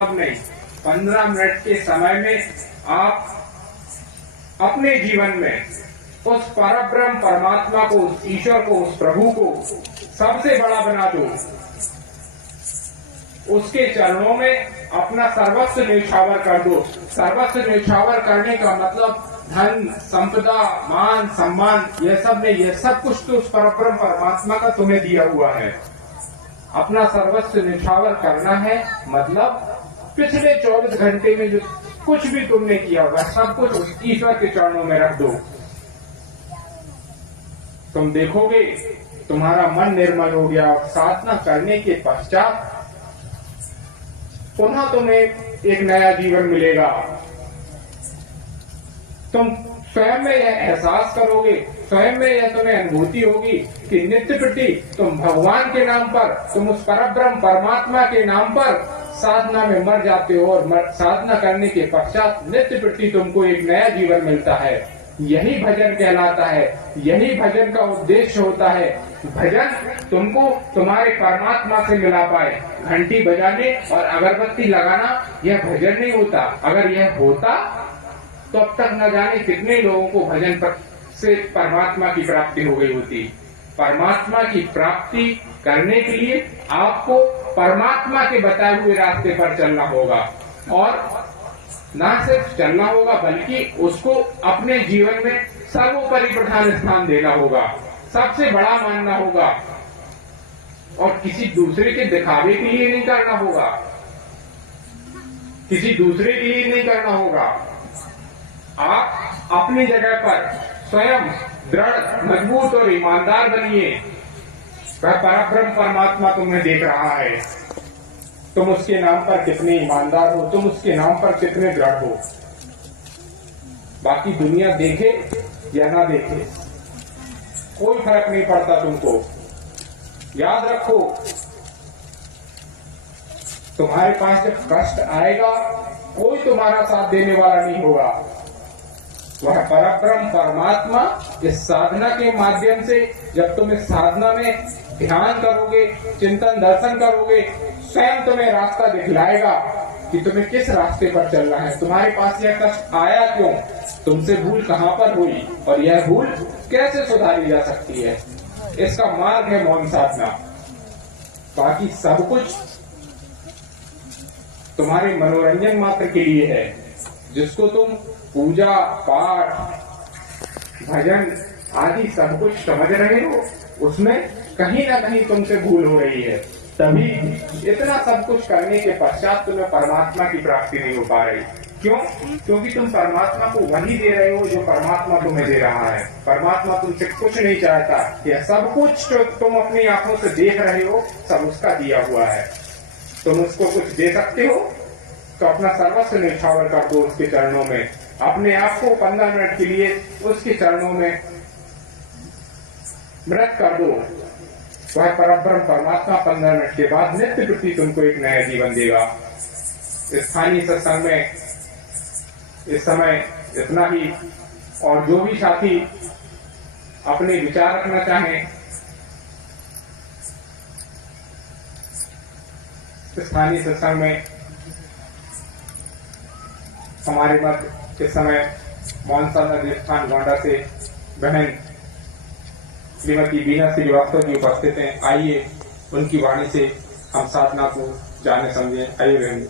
अब नहीं, 15 मिनट के समय में आप अपने जीवन में उस परब्रह्म परमात्मा को, उस ईश्वर को, उस प्रभु को सबसे बड़ा बना दो। उसके चरणों में अपना सर्वस्व न्यौछावर कर दो। सर्वस्व न्यौछावर करने का मतलब धन, संपदा, मान, सम्मान, यह सब नहीं, यह सब कुछ तो उस परब्रह्म परमात्मा का तुम्हें दिया हुआ है। अपना सर्वस्व न्यौछावर करना है मतलब पिछले 24 घंटे में जो कुछ भी तुमने किया होगा सब कुछ उस ईश्वर के चरणों में रख दो। तुम देखोगे तुम्हारा मन निर्मल हो गया। और साधना करने के पश्चात पुनः तुम्हें एक नया जीवन मिलेगा। तुम स्वयं में यह एहसास करोगे, स्वयं में यह तुम्हें अनुभूति होगी कि नित्य प्रति तुम भगवान के नाम पर, तुम उस परब्रह्म परमात्मा के नाम पर साधना में मर जाते हो और साधना करने के पश्चात नित्य प्रति तुमको एक नया जीवन मिलता है। यही भजन कहलाता है, यही भजन का उद्देश्य होता है। भजन तुमको तुम्हारे परमात्मा से मिला पाए। घंटी बजाने और अगरबत्ती लगाना यह भजन नहीं होता। अगर यह होता तो अब तक न जाने कितने लोगों को भजन से परमात्मा की प्राप्ति हो गई होती। परमात्मा की प्राप्ति करने के लिए आपको परमात्मा के बताए हुए रास्ते पर चलना होगा। और न सिर्फ चलना होगा बल्कि उसको अपने जीवन में सर्वोपरि प्रधान स्थान देना होगा, सबसे बड़ा मानना होगा। और किसी दूसरे के दिखावे के लिए नहीं करना होगा, किसी दूसरे के लिए नहीं करना होगा। आप अपनी जगह पर स्वयं दृढ़, मजबूत और ईमानदार बनिए। वह परब्रह्म परमात्मा तुम्हें देख रहा है। तुम उसके नाम पर कितने ईमानदार हो, तुम उसके नाम पर कितने दृढ़ हो। बाकी दुनिया देखे या ना देखे कोई फर्क नहीं पड़ता तुमको। याद रखो, तुम्हारे पास जब कष्ट आएगा कोई तुम्हारा साथ देने वाला नहीं होगा। वह परब्रह्म परमात्मा इस साधना के माध्यम से, जब तुम इस साधना में ध्यान करोगे, चिंतन दर्शन करोगे, स्वयं तुम्हें रास्ता दिखलाएगा कि तुम्हें किस रास्ते पर चलना है। तुम्हारे पास यह कष्ट आया क्यों, तुमसे भूल कहाँ पर हुई और यह भूल कैसे सुधारी जा सकती है। इसका मार्ग है मौन साधना। बाकी सब कुछ तुम्हारे मनोरंजन मात्र के लिए है। जिसको तुम पूजा पाठ, भजन आदि सब कुछ समझ रहे हो, उसमें कहीं ना कहीं तुमसे भूल हो रही है। तभी इतना सब कुछ करने के पश्चात तुम्हें परमात्मा की प्राप्ति नहीं हो पा रही। क्यों? क्योंकि तुम परमात्मा को वही दे रहे हो जो परमात्मा तुम्हें दे रहा है। परमात्मा तुमसे कुछ नहीं चाहता। यह सब कुछ जो तुम अपनी आंखों से देख रहे हो सब उसका दिया हुआ है। तुम उसको कुछ दे सकते हो तो अपना सर्वस्व न्यौछावर कर दो उसके चरणों में। अपने आप को 15 मिनट के लिए उसके चरणों में मृत कर दो। वह परब्रह्म परमात्मा 15 मिनट के बाद नित्य प्रति तुमको एक नया जीवन देगा। स्थानीय सत्संग में इस समय इतना ही। और जो भी साथी अपने विचार रखना चाहें स्थानीय सत्संग में, हमारे मध्य इस समय मोहनसा देवस्थान गोंडा से बहन श्रीमती बीना श्रीवास्तव जी उपस्थित हैं। आइए उनकी वाणी से हम साधना को जाने समझें। आइए बहन।